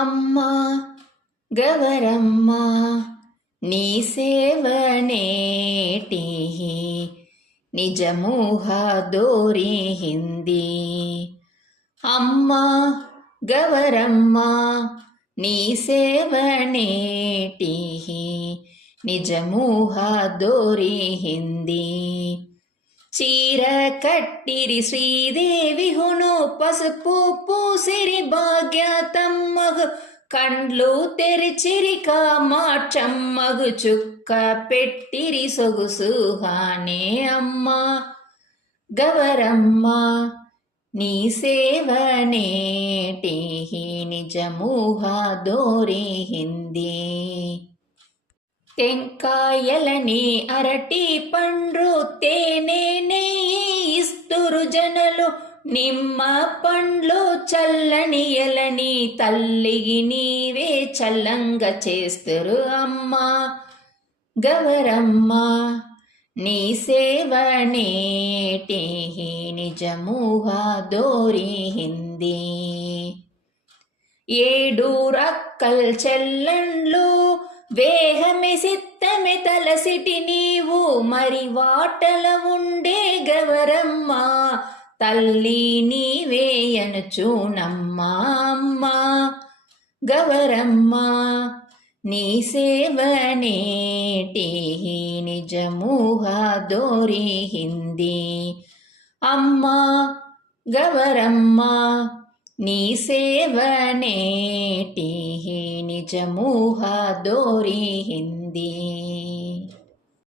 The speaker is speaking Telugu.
అమ్మా గవరమ్మా నీ సేవనేటి నిజముహ దోరిహింది. అమ్మా గవరమ్మా నీ సేవనేటి నిజముహ దోరిహింది. చీర కట్టిరి శ్రీదేవి హును పసుపు పూసిరి భాగ్యతమ్మగు కండ్లు తెరిచిరి కామాక్షమ్మగు చుక్క పెట్టిరి సొగుసుహానే. అమ్మా గవరమ్మా నీ సేవనేటి నిజముహ దోరిహింది. టెంకాయలని అరటి పండ్రు తేనె నెయ్యి ఇస్తురు జనలు, నిమ్మ పండ్లు చల్లని ఎలని తల్లిగి నీవే చల్లంగా చేస్తురు. అమ్మా గవరమ్మా నీ సేవనేటి నిజముహ దోరిహింది. ఏడు రక్కల్ చెల్లండ్లు వేహమె సిత్తమె తలసిటి నీవు మరి వాటల ఉండే గవరమ్మా తల్లి నీవే అనుచూనమ్మా. అమ్మా గవరమ్మా నీ సేవనేటి నిజముహ దోరిహింది. అమ్మా గవరమ్మా నీ సేవనేటి నిజముహ దోరిహింది.